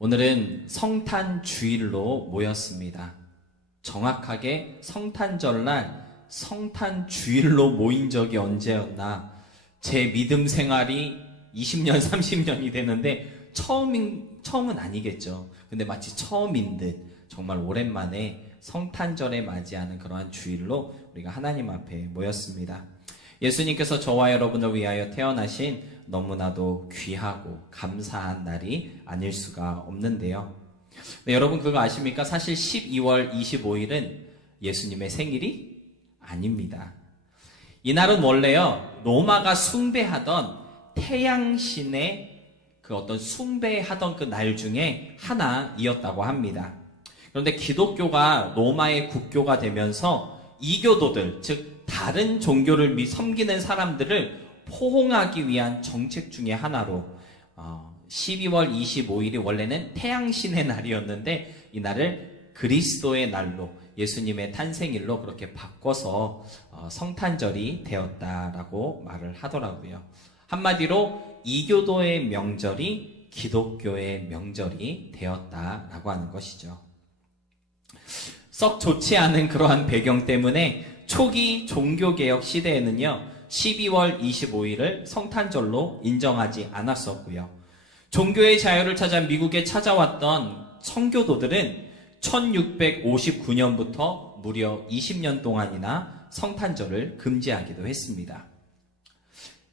오늘은 성탄 주일로 모였습니다. 정확하게 성탄절날 성탄 주일로 모인 적이 언제였나? 제 믿음 생활이 20년, 30년이 되는데 처음은 아니겠죠. 근데 마치 처음인 듯 정말 오랜만에 성탄절에 맞이하는 그러한 주일로 우리가 하나님 앞에 모였습니다. 예수님께서 저와 여러분을 위하여 태어나신 너무나도 귀하고 감사한 날이 아닐 수가 없는데요. 네, 여러분 그거 아십니까? 사실 12월 25일은 예수님의 생일이 아닙니다. 이날은 원래요, 로마가 숭배하던 태양신의 그 어떤 숭배하던 그 날 중에 하나이었다고 합니다. 그런데 기독교가 로마의 국교가 되면서 이교도들, 즉 다른 종교를 섬기는 사람들을 포옹하기 위한 정책 중에 하나로 12월 25일이 원래는 태양신의 날이었는데 이 날을 그리스도의 날로, 예수님의 탄생일로 그렇게 바꿔서 성탄절이 되었다라고 말을 하더라고요. 한마디로 이교도의 명절이 기독교의 명절이 되었다라고 하는 것이죠. 썩 좋지 않은 그러한 배경 때문에 초기 종교개혁 시대에는요, 12월 25일을 성탄절로 인정하지 않았었고요. 종교의 자유를 찾아 미국에 찾아왔던 청교도들은 1659년부터 무려 20년 동안이나 성탄절을 금지하기도 했습니다.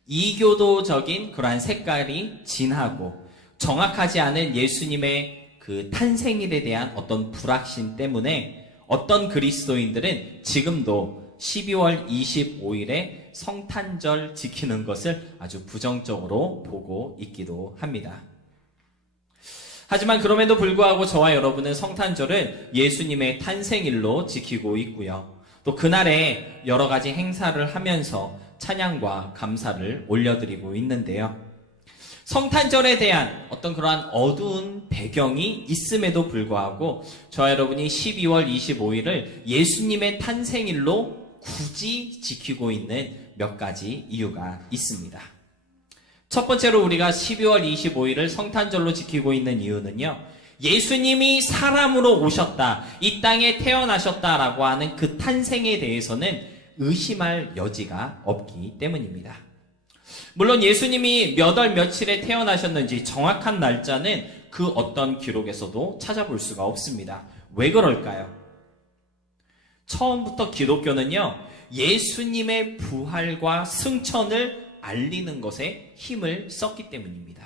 이교도적인 그러한 색깔이 진하고 정확하지 않은 예수님의 그 탄생일에 대한 어떤 불확신 때문에 어떤 그리스도인들은 지금도 12월 25일에 성탄절 지키는 것을 아주 부정적으로 보고 있기도 합니다. 하지만 그럼에도 불구하고 저와 여러분은 성탄절을 예수님의 탄생일로 지키고 있고요. 또 그날에 여러 가지 행사를 하면서 찬양과 감사를 올려드리고 있는데요. 성탄절에 대한 어떤 그러한 어두운 배경이 있음에도 불구하고 저와 여러분이 12월 25일을 예수님의 탄생일로 굳이 지키고 있는 몇 가지 이유가 있습니다. 첫 번째로 우리가 12월 25일을 성탄절로 지키고 있는 이유는요, 예수님이 사람으로 오셨다, 이 땅에 태어나셨다라고 하는 그 탄생에 대해서는 의심할 여지가 없기 때문입니다. 물론 예수님이 몇 월 며칠에 태어나셨는지 정확한 날짜는 그 어떤 기록에서도 찾아볼 수가 없습니다. 왜 그럴까요? 처음부터 기독교는요, 예수님의 부활과 승천을 알리는 것에 힘을 썼기 때문입니다.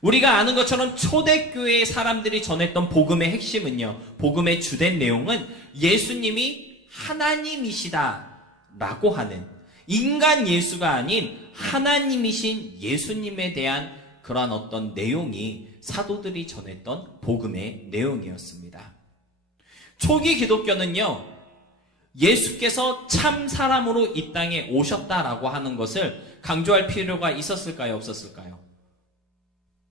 우리가 아는 것처럼 초대교회의 사람들이 전했던 복음의 핵심은요, 복음의 주된 내용은 예수님이 하나님이시다라고 하는, 인간 예수가 아닌 하나님이신 예수님에 대한 그러한 어떤 내용이 사도들이 전했던 복음의 내용이었습니다. 초기 기독교는요, 예수께서 참 사람으로 이 땅에 오셨다라고 하는 것을 강조할 필요가 있었을까요? 없었을까요?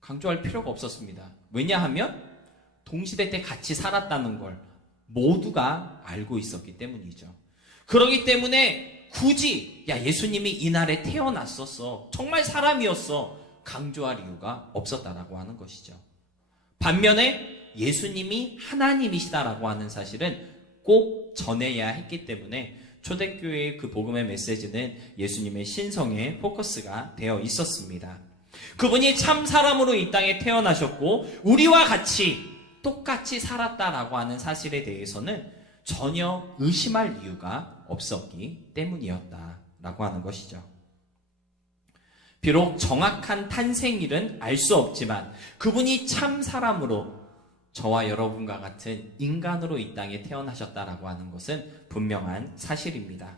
강조할 필요가 없었습니다. 왜냐하면 동시대 때 같이 살았다는 걸 모두가 알고 있었기 때문이죠. 그렇기 때문에 굳이 예수님이 이날에 태어났었어, 정말 사람이었어, 강조할 이유가 없었다라고 하는 것이죠. 반면에 예수님이 하나님이시다라고 하는 사실은 꼭 전해야 했기 때문에 초대교회의 그 복음의 메시지는 예수님의 신성에 포커스가 되어 있었습니다. 그분이 참 사람으로 이 땅에 태어나셨고 우리와 같이 똑같이 살았다라고 하는 사실에 대해서는 전혀 의심할 이유가 없었기 때문이었다라고 하는 것이죠. 비록 정확한 탄생일은 알 수 없지만 그분이 참 사람으로 저와 여러분과 같은 인간으로 이 땅에 태어나셨다라고 하는 것은 분명한 사실입니다.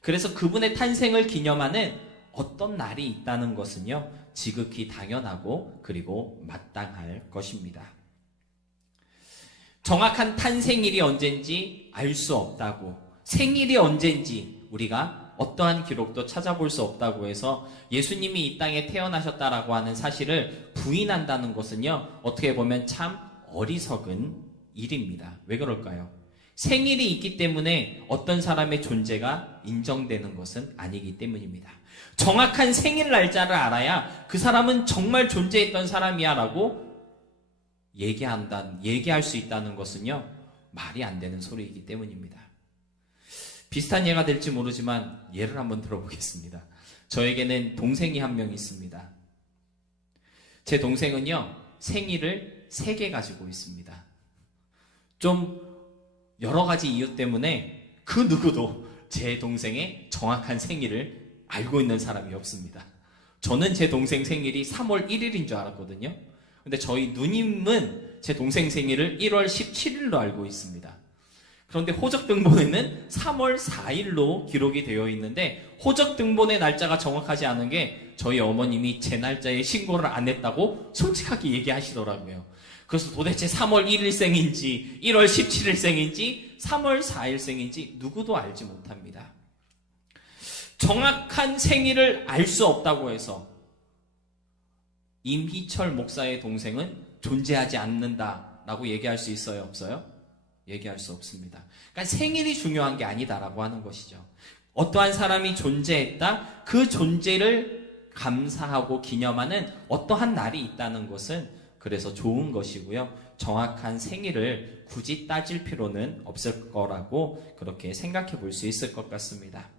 그래서 그분의 탄생을 기념하는 어떤 날이 있다는 것은요, 지극히 당연하고 그리고 마땅할 것입니다. 정확한 탄생일이 언젠지 알 수 없다고, 생일이 언젠지 우리가 어떠한 기록도 찾아볼 수 없다고 해서 예수님이 이 땅에 태어나셨다라고 하는 사실을 부인한다는 것은요, 어떻게 보면 참 어리석은 일입니다. 왜 그럴까요? 생일이 있기 때문에 어떤 사람의 존재가 인정되는 것은 아니기 때문입니다. 정확한 생일 날짜를 알아야 그 사람은 정말 존재했던 사람이야 라고 얘기할 수 있다는 것은요, 말이 안 되는 소리이기 때문입니다. 비슷한 예가 될지 모르지만 예를 한번 들어보겠습니다. 저에게는 동생이 한 명 있습니다. 제 동생은요, 생일을 3개 가지고 있습니다. 좀 여러 가지 이유 때문에 그 누구도 제 동생의 정확한 생일을 알고 있는 사람이 없습니다. 저는 제 동생 생일이 3월 1일인 줄 알았거든요. 근데 저희 누님은 제 동생 생일을 1월 17일로 알고 있습니다. 그런데 호적등본에는 3월 4일로 기록이 되어 있는데 호적등본의 날짜가 정확하지 않은 게 저희 어머님이 제 날짜에 신고를 안 했다고 솔직하게 얘기하시더라고요. 그래서 도대체 3월 1일 생인지 1월 17일 생인지 3월 4일 생인지 누구도 알지 못합니다. 정확한 생일을 알 수 없다고 해서 임희철 목사의 동생은 존재하지 않는다라고 얘기할 수 있어요? 없어요? 얘기할 수 없습니다. 그러니까 생일이 중요한 게 아니다라고 하는 것이죠. 어떠한 사람이 존재했다, 그 존재를 감사하고 기념하는 어떠한 날이 있다는 것은 그래서 좋은 것이고요. 정확한 생일을 굳이 따질 필요는 없을 거라고 그렇게 생각해 볼 수 있을 것 같습니다.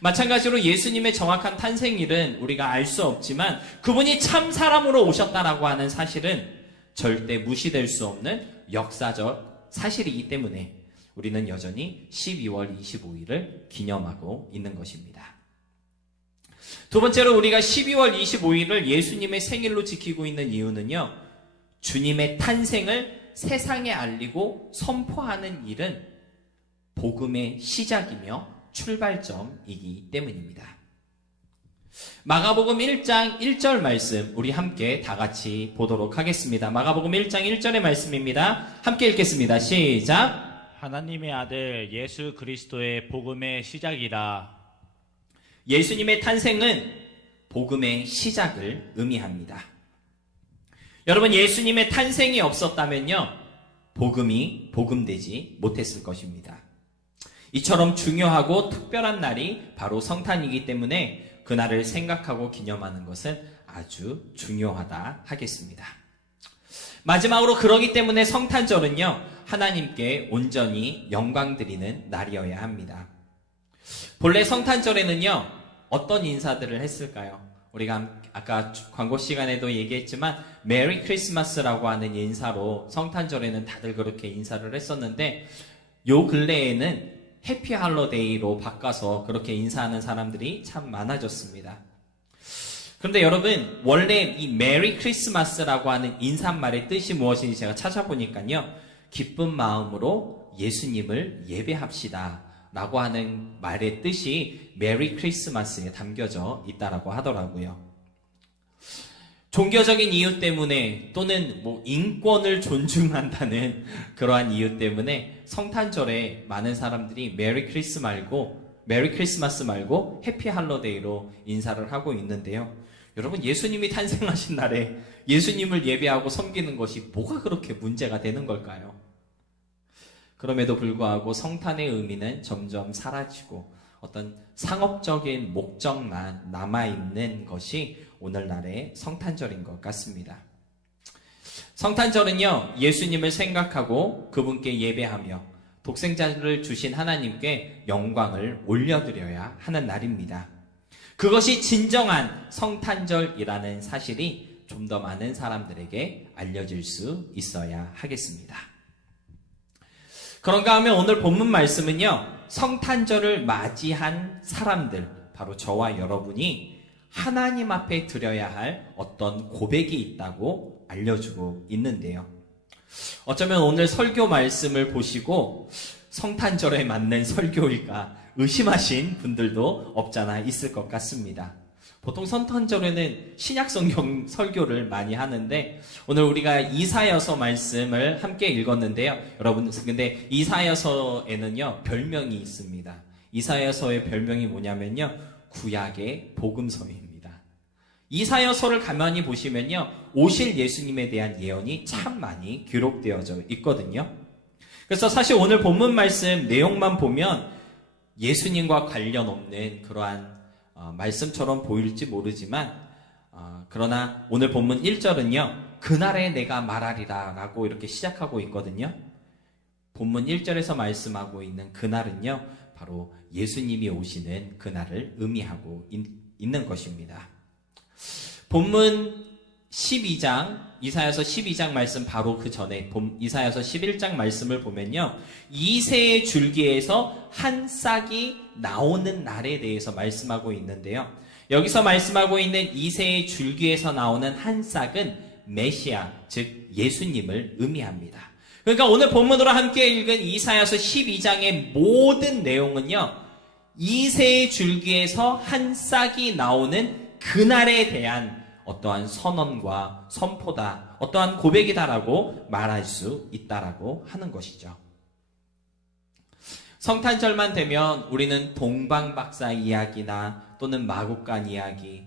마찬가지로 예수님의 정확한 탄생일은 우리가 알 수 없지만 그분이 참 사람으로 오셨다라고 하는 사실은 절대 무시될 수 없는 역사적 사실이기 때문에 우리는 여전히 12월 25일을 기념하고 있는 것입니다. 두 번째로 우리가 12월 25일을 예수님의 생일로 지키고 있는 이유는요, 주님의 탄생을 세상에 알리고 선포하는 일은 복음의 시작이며 출발점이기 때문입니다. 마가복음 1장 1절 말씀 우리 함께 다 같이 보도록 하겠습니다. 마가복음 1장 1절의 말씀입니다. 함께 읽겠습니다. 시작. 하나님의 아들 예수 그리스도의 복음의 시작이라. 예수님의 탄생은 복음의 시작을 의미합니다. 여러분, 예수님의 탄생이 없었다면요, 복음이 복음되지 못했을 것입니다. 이처럼 중요하고 특별한 날이 바로 성탄이기 때문에 그날을 생각하고 기념하는 것은 아주 중요하다 하겠습니다. 마지막으로 그러기 때문에 성탄절은요, 하나님께 온전히 영광 드리는 날이어야 합니다. 본래 성탄절에는요, 어떤 인사들을 했을까요? 우리가 아까 광고 시간에도 얘기했지만 메리 크리스마스라고 하는 인사로 성탄절에는 다들 그렇게 인사를 했었는데 요 근래에는 해피 할로데이로 바꿔서 그렇게 인사하는 사람들이 참 많아졌습니다. 그런데 여러분, 원래 이 메리 크리스마스라고 하는 인사말의 뜻이 무엇인지 제가 찾아보니까요, 기쁜 마음으로 예수님을 예배합시다 라고 하는 말의 뜻이 메리 크리스마스에 담겨져 있다라고 하더라고요. 종교적인 이유 때문에 또는 인권을 존중한다는 그러한 이유 때문에 성탄절에 많은 사람들이 메리 크리스마스 말고 해피 할로데이로 인사를 하고 있는데요. 여러분, 예수님이 탄생하신 날에 예수님을 예배하고 섬기는 것이 뭐가 그렇게 문제가 되는 걸까요? 그럼에도 불구하고 성탄의 의미는 점점 사라지고 어떤 상업적인 목적만 남아있는 것이 오늘날의 성탄절인 것 같습니다. 성탄절은요, 예수님을 생각하고 그분께 예배하며 독생자를 주신 하나님께 영광을 올려드려야 하는 날입니다. 그것이 진정한 성탄절이라는 사실이 좀 더 많은 사람들에게 알려질 수 있어야 하겠습니다. 그런가 하면 오늘 본문 말씀은요, 성탄절을 맞이한 사람들, 바로 저와 여러분이 하나님 앞에 드려야 할 어떤 고백이 있다고 알려주고 있는데요. 어쩌면 오늘 설교 말씀을 보시고 성탄절에 맞는 설교일까 의심하신 분들도 없잖아 있을 것 같습니다. 보통 성탄절에는 신약성경 설교를 많이 하는데 오늘 우리가 이사야서 말씀을 함께 읽었는데요. 여러분, 근데 이사야서에는요, 별명이 있습니다. 이사야서의 별명이 뭐냐면요, 구약의 복음서입니다. 이사야서를 가만히 보시면요, 오실 예수님에 대한 예언이 참 많이 기록되어져 있거든요. 그래서 사실 오늘 본문 말씀 내용만 보면 예수님과 관련 없는 그러한 말씀처럼 보일지 모르지만 그러나 오늘 본문 1절은요, 그날에 내가 말하리라 라고 이렇게 시작하고 있거든요. 본문 1절에서 말씀하고 있는 그날은요, 바로 예수님이 오시는 그날을 의미하고 있는 것입니다. 본문 12장, 이사야서 12장 말씀 바로 그 전에 이사야서 11장 말씀을 보면요, 이새의 줄기에서 한 싹이 나오는 날에 대해서 말씀하고 있는데요. 여기서 말씀하고 있는 이새의 줄기에서 나오는 한 싹은 메시아, 즉 예수님을 의미합니다. 그러니까 오늘 본문으로 함께 읽은 이사야서 12장의 모든 내용은요, 이새의 줄기에서 한 싹이 나오는 그날에 대한 어떠한 선언과 선포다, 어떠한 고백이다라고 말할 수 있다라고 하는 것이죠. 성탄절만 되면 우리는 동방박사 이야기나 또는 마국간 이야기,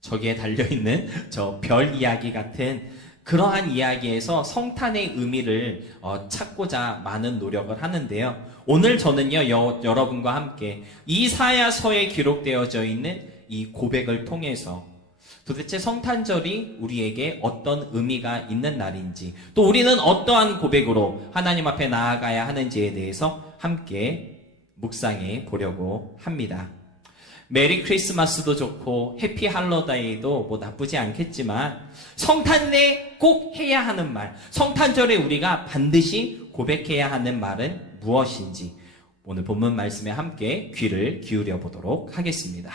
저기에 달려있는 저 별 이야기 같은 그러한 이야기에서 성탄의 의미를 찾고자 많은 노력을 하는데요. 오늘 저는요, 여러분과 함께 이사야서에 기록되어져 있는 이 고백을 통해서 도대체 성탄절이 우리에게 어떤 의미가 있는 날인지, 또 우리는 어떠한 고백으로 하나님 앞에 나아가야 하는지에 대해서 함께 묵상해 보려고 합니다. 메리 크리스마스도 좋고 해피 할로데이도 뭐 나쁘지 않겠지만 성탄에 꼭 해야 하는 말, 성탄절에 우리가 반드시 고백해야 하는 말은 무엇인지 오늘 본문 말씀에 함께 귀를 기울여 보도록 하겠습니다.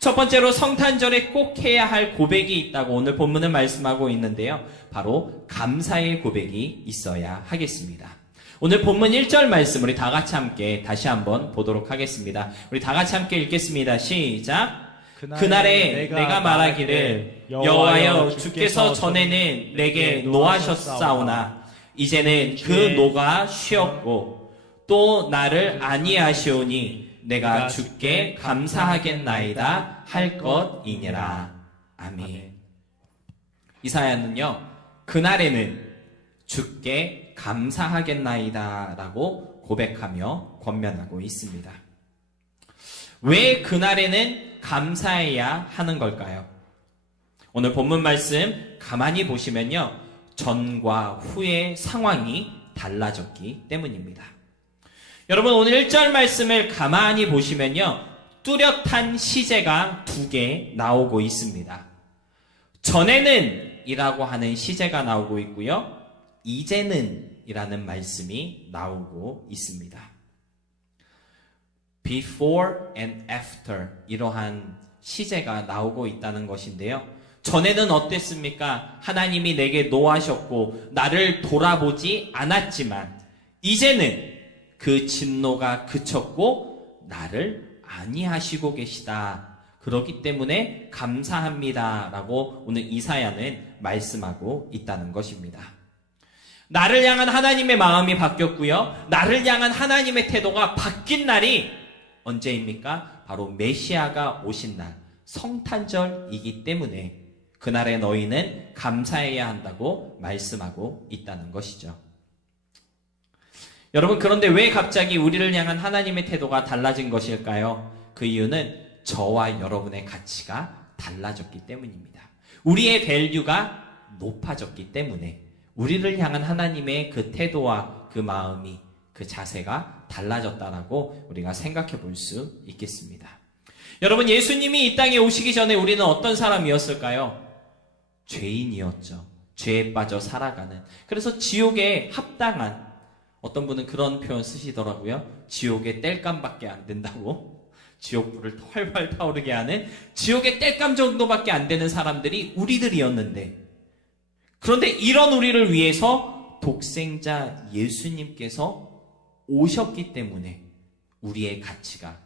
첫 번째로 성탄절에 꼭 해야 할 고백이 있다고 오늘 본문은 말씀하고 있는데요. 바로 감사의 고백이 있어야 하겠습니다. 오늘 본문 1절 말씀 우리 다 같이 함께 다시 한번 보도록 하겠습니다. 우리 다 같이 함께 읽겠습니다. 시작. 그날에 내가 말하기를 여호와여 주께서 전에는 내게 노하셨사오나 이제는 그 노가 쉬었고 또 나를 아니하시오니 내가 주께 감사하겠나이다 할 것이니라. 아멘. 이사야는요, 그날에는 주께 감사하겠나이다 라고 고백하며 권면하고 있습니다. 왜 그날에는 감사해야 하는 걸까요? 오늘 본문 말씀 가만히 보시면요, 전과 후의 상황이 달라졌기 때문입니다. 여러분, 오늘 1절 말씀을 가만히 보시면요, 뚜렷한 시제가 두 개 나오고 있습니다. 전에는 이라고 하는 시제가 나오고 있고요, 이제는 이라는 말씀이 나오고 있습니다. Before and after 이러한 시제가 나오고 있다는 것인데요. 전에는 어땠습니까? 하나님이 내게 노하셨고 나를 돌아보지 않았지만 이제는 그 진노가 그쳤고 나를 아니하시고 계시다. 그렇기 때문에 감사합니다 라고 오늘 이사야는 말씀하고 있다는 것입니다. 나를 향한 하나님의 마음이 바뀌었고요, 나를 향한 하나님의 태도가 바뀐 날이 언제입니까? 바로 메시아가 오신 날, 성탄절이기 때문에 그날에 너희는 감사해야 한다고 말씀하고 있다는 것이죠. 여러분, 그런데 왜 갑자기 우리를 향한 하나님의 태도가 달라진 것일까요? 그 이유는 저와 여러분의 가치가 달라졌기 때문입니다. 우리의 밸류가 높아졌기 때문에 우리를 향한 하나님의 그 태도와 그 마음이, 그 자세가 달라졌다라고 우리가 생각해 볼 수 있겠습니다. 여러분, 예수님이 이 땅에 오시기 전에 우리는 어떤 사람이었을까요? 죄인이었죠. 죄에 빠져 살아가는, 그래서 지옥에 합당한, 어떤 분은 그런 표현 쓰시더라고요. 지옥의 땔감밖에 안 된다고. 지옥불을 활활 타오르게 하는 지옥의 땔감 정도밖에 안 되는 사람들이 우리들이었는데, 그런데 이런 우리를 위해서 독생자 예수님께서 오셨기 때문에 우리의 가치가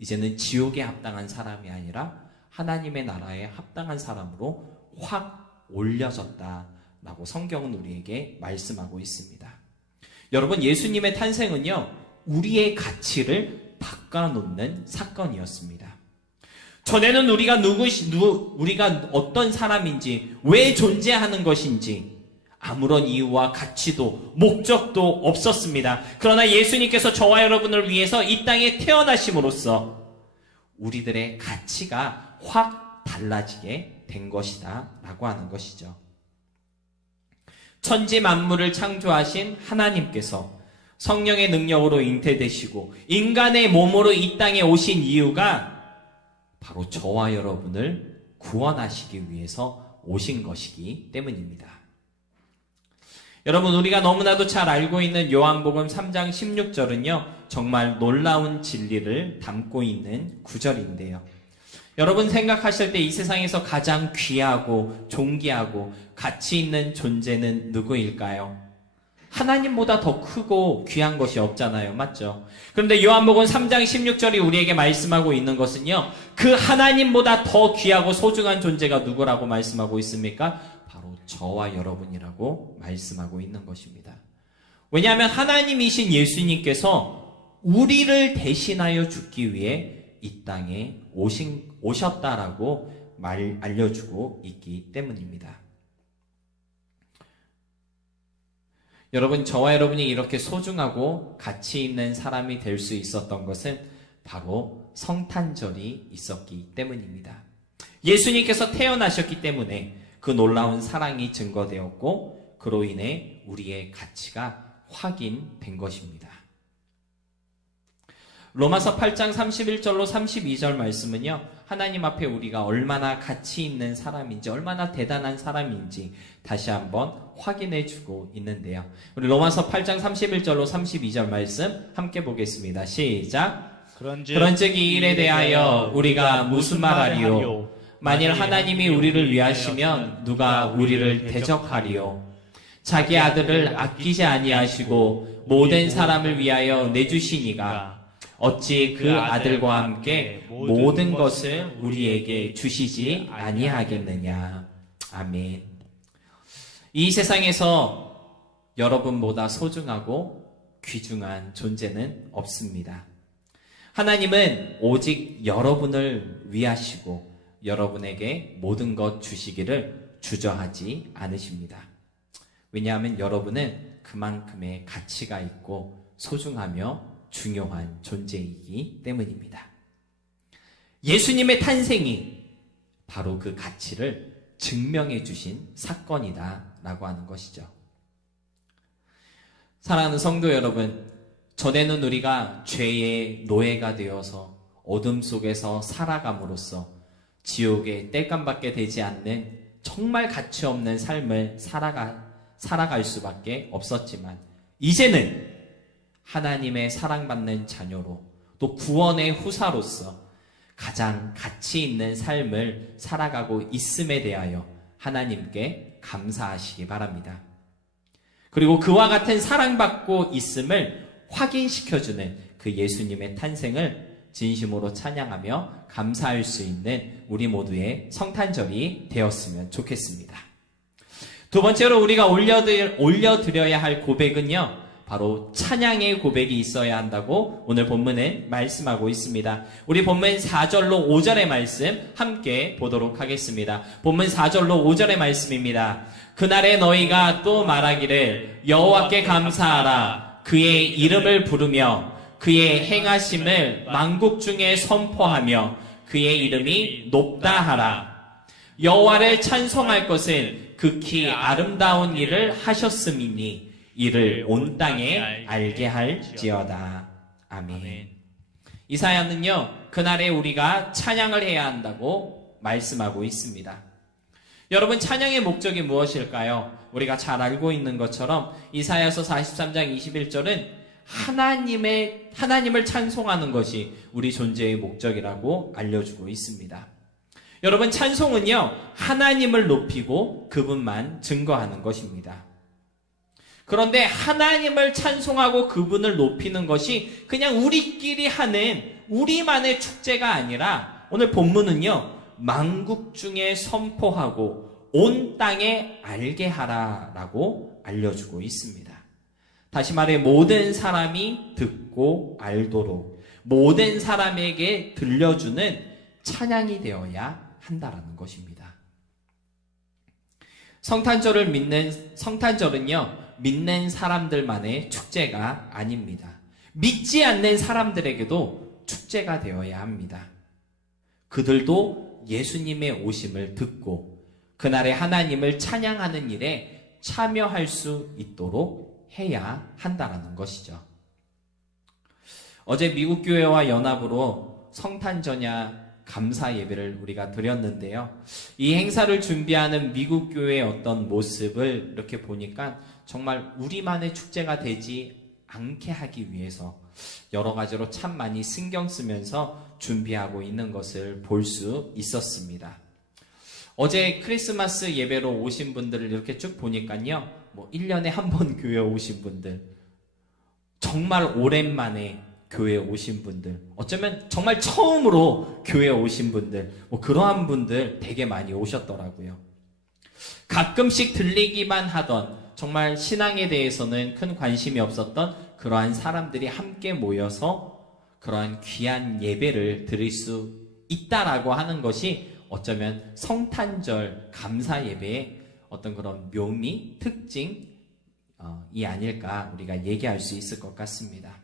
이제는 지옥에 합당한 사람이 아니라 하나님의 나라에 합당한 사람으로 확 올려졌다라고 성경은 우리에게 말씀하고 있습니다. 여러분, 예수님의 탄생은요, 우리의 가치를 바꿔놓는 사건이었습니다. 전에는 우리가 어떤 사람인지, 왜 존재하는 것인지 아무런 이유와 가치도 목적도 없었습니다. 그러나 예수님께서 저와 여러분을 위해서 이 땅에 태어나심으로써 우리들의 가치가 확 달라지게 된 것이다 라고 하는 것이죠. 천지 만물을 창조하신 하나님께서 성령의 능력으로 잉태되시고 인간의 몸으로 이 땅에 오신 이유가 바로 저와 여러분을 구원하시기 위해서 오신 것이기 때문입니다. 여러분, 우리가 너무나도 잘 알고 있는 요한복음 3장 16절은요, 정말 놀라운 진리를 담고 있는 구절인데요. 여러분 생각하실 때 이 세상에서 가장 귀하고 존귀하고 가치 있는 존재는 누구일까요? 하나님보다 더 크고 귀한 것이 없잖아요. 맞죠? 그런데 요한복음 3장 16절이 우리에게 말씀하고 있는 것은요, 그 하나님보다 더 귀하고 소중한 존재가 누구라고 말씀하고 있습니까? 바로 저와 여러분이라고 말씀하고 있는 것입니다. 왜냐하면 하나님이신 예수님께서 우리를 대신하여 죽기 위해 이 땅에 오셨다라고 알려주고 있기 때문입니다. 여러분, 저와 여러분이 이렇게 소중하고 가치 있는 사람이 될 수 있었던 것은 바로 성탄절이 있었기 때문입니다. 예수님께서 태어나셨기 때문에 그 놀라운 사랑이 증거되었고, 그로 인해 우리의 가치가 확인된 것입니다. 로마서 8장 31절로 32절 말씀은요, 하나님 앞에 우리가 얼마나 가치 있는 사람인지, 얼마나 대단한 사람인지 다시 한번 확인해 주고 있는데요. 우리 로마서 8장 31절로 32절 말씀 함께 보겠습니다. 시작. 그런즉 이 일에 대하여 우리가 무슨 말하리요? 만일 하나님이 우리를 위하시면 누가 우리를 대적하리요? 자기 아들을 아끼지 아니하시고 모든 사람을 위하여 내주시니가 어찌 그 아들과 함께 모든 것을 우리에게 주시지 아니하겠느냐. 아멘. 이 세상에서 여러분보다 소중하고 귀중한 존재는 없습니다. 하나님은 오직 여러분을 위하시고 여러분에게 모든 것 주시기를 주저하지 않으십니다. 왜냐하면 여러분은 그만큼의 가치가 있고 소중하며 중요한 존재이기 때문입니다. 예수님의 탄생이 바로 그 가치를 증명해 주신 사건이다라고 하는 것이죠. 사랑하는 성도 여러분, 전에는 우리가 죄의 노예가 되어서 어둠 속에서 살아감으로써 지옥에 땔감받게 되지 않는 정말 가치 없는 삶을 살아갈 수밖에 없었지만, 이제는 하나님의 사랑받는 자녀로 또 구원의 후사로서 가장 가치 있는 삶을 살아가고 있음에 대하여 하나님께 감사하시기 바랍니다. 그리고 그와 같은 사랑받고 있음을 확인시켜주는 그 예수님의 탄생을 진심으로 찬양하며 감사할 수 있는 우리 모두의 성탄절이 되었으면 좋겠습니다. 두 번째로 우리가 올려드려야 할 고백은요, 바로 찬양의 고백이 있어야 한다고 오늘 본문은 말씀하고 있습니다. 우리 본문 4절로 5절의 말씀 함께 보도록 하겠습니다. 본문 4절로 5절의 말씀입니다. 그날에 너희가 또 말하기를 여호와께 감사하라. 그의 이름을 부르며 그의 행하심을 만국 중에 선포하며 그의 이름이 높다 하라. 여호와를 찬송할 것은 극히 아름다운 일을 하셨음이니 이를 온 땅에 알게 할지어다. 아멘. 이사야는요, 그날에 우리가 찬양을 해야 한다고 말씀하고 있습니다. 여러분, 찬양의 목적이 무엇일까요? 우리가 잘 알고 있는 것처럼 이사야서 43장 21절은 하나님을 찬송하는 것이 우리 존재의 목적이라고 알려주고 있습니다. 여러분, 찬송은요, 하나님을 높이고 그분만 증거하는 것입니다. 그런데 하나님을 찬송하고 그분을 높이는 것이 그냥 우리끼리 하는 우리만의 축제가 아니라 오늘 본문은요, 만국 중에 선포하고 온 땅에 알게 하라라고 알려주고 있습니다. 다시 말해 모든 사람이 듣고 알도록 모든 사람에게 들려주는 찬양이 되어야 한다라는 것입니다. 성탄절은요, 믿는 사람들만의 축제가 아닙니다. 믿지 않는 사람들에게도 축제가 되어야 합니다. 그들도 예수님의 오심을 듣고 그날에 하나님을 찬양하는 일에 참여할 수 있도록 해야 한다는 것이죠. 어제 미국 교회와 연합으로 성탄전야 감사 예배를 우리가 드렸는데요. 이 행사를 준비하는 미국 교회의 어떤 모습을 이렇게 보니까 정말 우리만의 축제가 되지 않게 하기 위해서 여러 가지로 참 많이 신경 쓰면서 준비하고 있는 것을 볼 수 있었습니다. 어제 크리스마스 예배로 오신 분들을 이렇게 쭉 보니까요. 1년에 한 번 교회 오신 분들, 정말 오랜만에 교회에 오신 분들, 어쩌면 정말 처음으로 교회에 오신 분들, 그러한 분들 되게 많이 오셨더라고요. 가끔씩 들리기만 하던, 정말 신앙에 대해서는 큰 관심이 없었던 그러한 사람들이 함께 모여서 그러한 귀한 예배를 드릴 수 있다라고 하는 것이 어쩌면 성탄절 감사 예배의 어떤 그런 묘미, 특징이 아닐까 우리가 얘기할 수 있을 것 같습니다.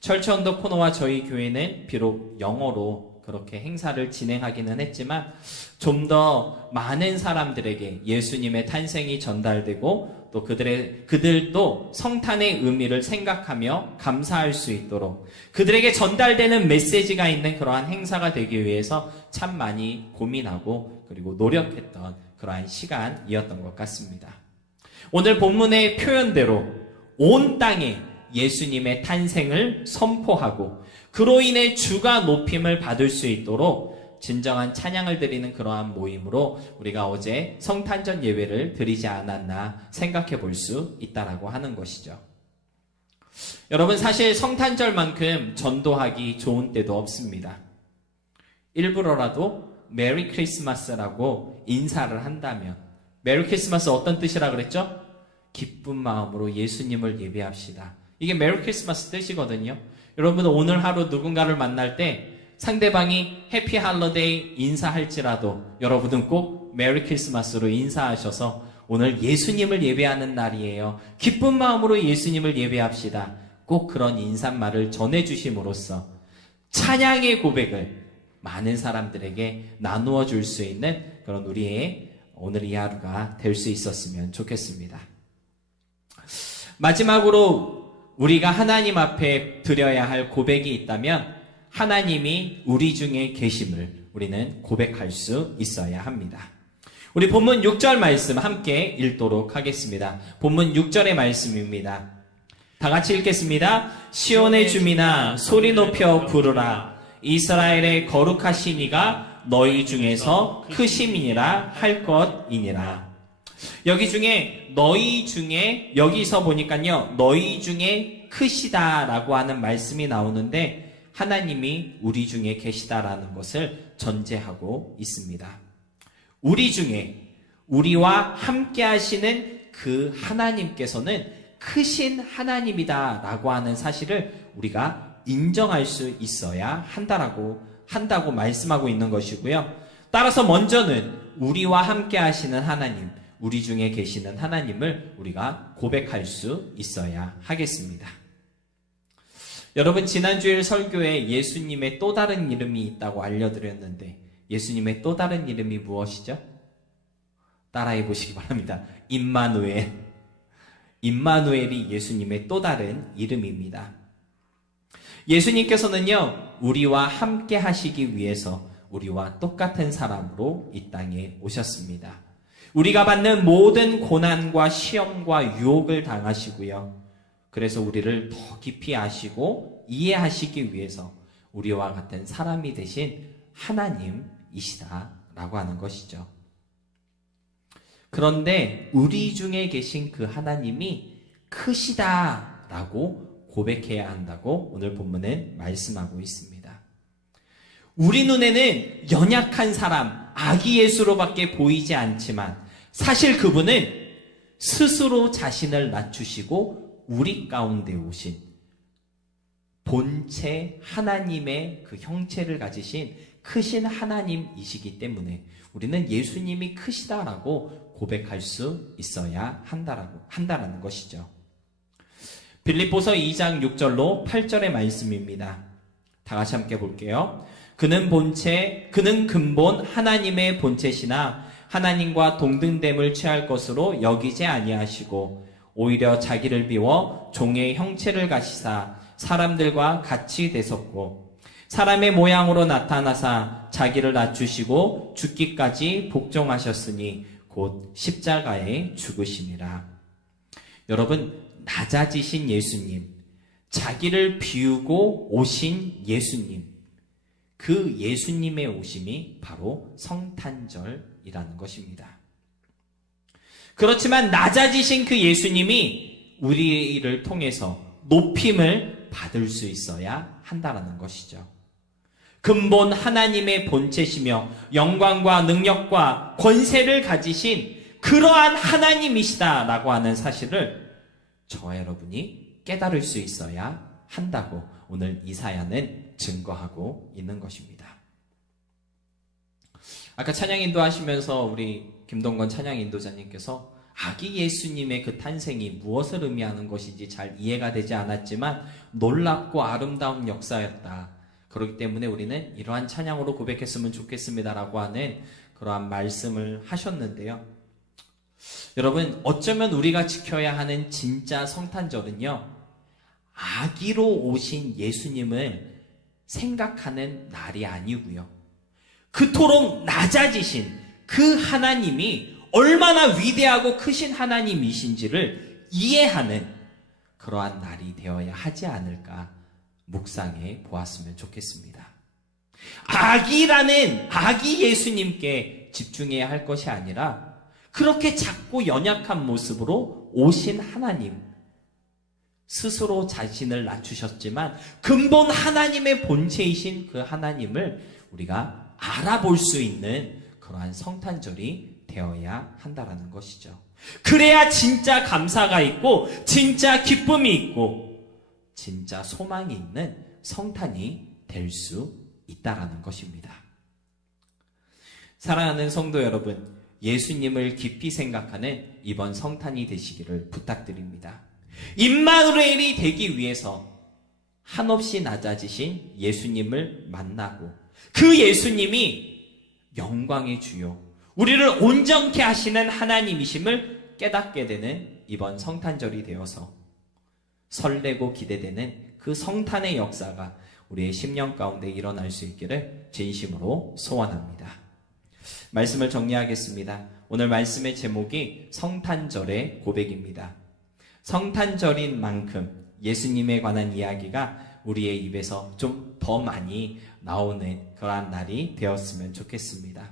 철치 언더 코너와 저희 교회는 비록 영어로 그렇게 행사를 진행하기는 했지만 좀 더 많은 사람들에게 예수님의 탄생이 전달되고 또 그들도 성탄의 의미를 생각하며 감사할 수 있도록 그들에게 전달되는 메시지가 있는 그러한 행사가 되기 위해서 참 많이 고민하고 그리고 노력했던 그러한 시간이었던 것 같습니다. 오늘 본문의 표현대로 온 땅에 예수님의 탄생을 선포하고 그로 인해 주가 높임을 받을 수 있도록 진정한 찬양을 드리는 그러한 모임으로 우리가 어제 성탄절 예배를 드리지 않았나 생각해 볼 수 있다라고 하는 것이죠. 여러분, 사실 성탄절만큼 전도하기 좋은 때도 없습니다. 일부러라도 메리 크리스마스라고 인사를 한다면, 메리 크리스마스 어떤 뜻이라 그랬죠? 기쁜 마음으로 예수님을 예배합시다. 이게 메리 크리스마스 뜻이거든요. 여러분, 오늘 하루 누군가를 만날 때 상대방이 해피 할러데이 인사할지라도 여러분은 꼭 메리 크리스마스로 인사하셔서 오늘 예수님을 예배하는 날이에요. 기쁜 마음으로 예수님을 예배합시다. 꼭 그런 인사말을 전해주심으로써 찬양의 고백을 많은 사람들에게 나누어 줄 수 있는 그런 우리의 오늘 이 하루가 될 수 있었으면 좋겠습니다. 마지막으로 우리가 하나님 앞에 드려야 할 고백이 있다면 하나님이 우리 중에 계심을 우리는 고백할 수 있어야 합니다. 우리 본문 6절 말씀 함께 읽도록 하겠습니다. 본문 6절의 말씀입니다. 다 같이 읽겠습니다. 시온의 주민아 소리 높여 부르라. 이스라엘의 거룩하신 이가 너희 중에서 크심이니라 할 것이니라. 여기 중에 너희 중에 여기서 보니까요. 너희 중에 크시다라고 하는 말씀이 나오는데 하나님이 우리 중에 계시다라는 것을 전제하고 있습니다. 우리 중에 우리와 함께 하시는 그 하나님께서는 크신 하나님이다라고 하는 사실을 우리가 인정할 수 있어야 한다고 말씀하고 있는 것이고요. 따라서 먼저는 우리와 함께 하시는 하나님, 우리 중에 계시는 하나님을 우리가 고백할 수 있어야 하겠습니다. 여러분, 지난주일 설교에 예수님의 또 다른 이름이 있다고 알려드렸는데 예수님의 또 다른 이름이 무엇이죠? 따라해 보시기 바랍니다. 임마누엘. 임마누엘이 예수님의 또 다른 이름입니다. 예수님께서는요, 우리와 함께 하시기 위해서 우리와 똑같은 사람으로 이 땅에 오셨습니다. 우리가 받는 모든 고난과 시험과 유혹을 당하시고요. 그래서 우리를 더 깊이 아시고 이해하시기 위해서 우리와 같은 사람이 되신 하나님이시다라고 하는 것이죠. 그런데 우리 중에 계신 그 하나님이 크시다라고 고백해야 한다고 오늘 본문은 말씀하고 있습니다. 우리 눈에는 연약한 사람, 아기 예수로밖에 보이지 않지만 사실 그분은 스스로 자신을 낮추시고 우리 가운데 오신 본체 하나님의 그 형체를 가지신 크신 하나님이시기 때문에 우리는 예수님이 크시다라고 고백할 수 있어야 한다라는 것이죠. 빌립보서 2장 6절로 8절의 말씀입니다. 다 같이 함께 볼게요. 그는 근본 하나님의 본체시나 하나님과 동등됨을 취할 것으로 여기지 아니하시고 오히려 자기를 비워 종의 형체를 가시사 사람들과 같이 되셨고 사람의 모양으로 나타나사 자기를 낮추시고 죽기까지 복종하셨으니 곧 십자가에 죽으심이라. 여러분, 낮아지신 예수님, 자기를 비우고 오신 예수님, 그 예수님의 오심이 바로 성탄절이라는 것입니다. 그렇지만 낮아지신 그 예수님이 우리를 통해서 높임을 받을 수 있어야 한다는 것이죠. 근본 하나님의 본체시며 영광과 능력과 권세를 가지신 그러한 하나님이시다라고 하는 사실을 저와 여러분이 깨달을 수 있어야 한다고 오늘 이사야는 증거하고 있는 것입니다. 아까 찬양 인도하시면서 우리 김동건 찬양 인도자님께서 아기 예수님의 그 탄생이 무엇을 의미하는 것인지 잘 이해가 되지 않았지만 놀랍고 아름다운 역사였다. 그렇기 때문에 우리는 이러한 찬양으로 고백했으면 좋겠습니다라고 하는 그러한 말씀을 하셨는데요. 여러분, 어쩌면 우리가 지켜야 하는 진짜 성탄절은요, 아기로 오신 예수님을 생각하는 날이 아니고요, 그토록 낮아지신 그 하나님이 얼마나 위대하고 크신 하나님이신지를 이해하는 그러한 날이 되어야 하지 않을까 묵상해 보았으면 좋겠습니다. 아기라는 아기 예수님께 집중해야 할 것이 아니라 그렇게 작고 연약한 모습으로 오신 하나님, 스스로 자신을 낮추셨지만 근본 하나님의 본체이신 그 하나님을 우리가 알아볼 수 있는 그러한 성탄절이 되어야 한다라는 것이죠. 그래야 진짜 감사가 있고 진짜 기쁨이 있고 진짜 소망이 있는 성탄이 될 수 있다라는 것입니다. 사랑하는 성도 여러분, 예수님을 깊이 생각하는 이번 성탄이 되시기를 부탁드립니다. 임마누엘이 되기 위해서 한없이 낮아지신 예수님을 만나고 그 예수님이 영광의 주요, 우리를 온전케 하시는 하나님이심을 깨닫게 되는 이번 성탄절이 되어서 설레고 기대되는 그 성탄의 역사가 우리의 심령 가운데 일어날 수 있기를 진심으로 소원합니다. 말씀을 정리하겠습니다. 오늘 말씀의 제목이 성탄절의 고백입니다. 성탄절인 만큼 예수님에 관한 이야기가 우리의 입에서 좀 더 많이 나오는 그러한 날이 되었으면 좋겠습니다.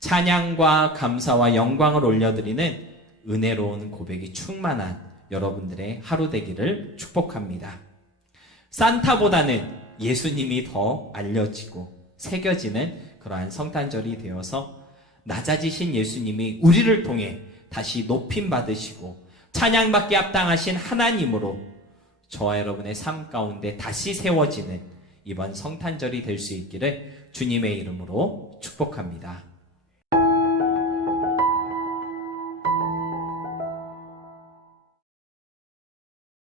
찬양과 감사와 영광을 올려드리는 은혜로운 고백이 충만한 여러분들의 하루 되기를 축복합니다. 산타보다는 예수님이 더 알려지고 새겨지는 그러한 성탄절이 되어서 낮아지신 예수님이 우리를 통해 다시 높임 받으시고 찬양받기 합당하신 하나님으로 저와 여러분의 삶 가운데 다시 세워지는 이번 성탄절이 될 수 있기를 주님의 이름으로 축복합니다.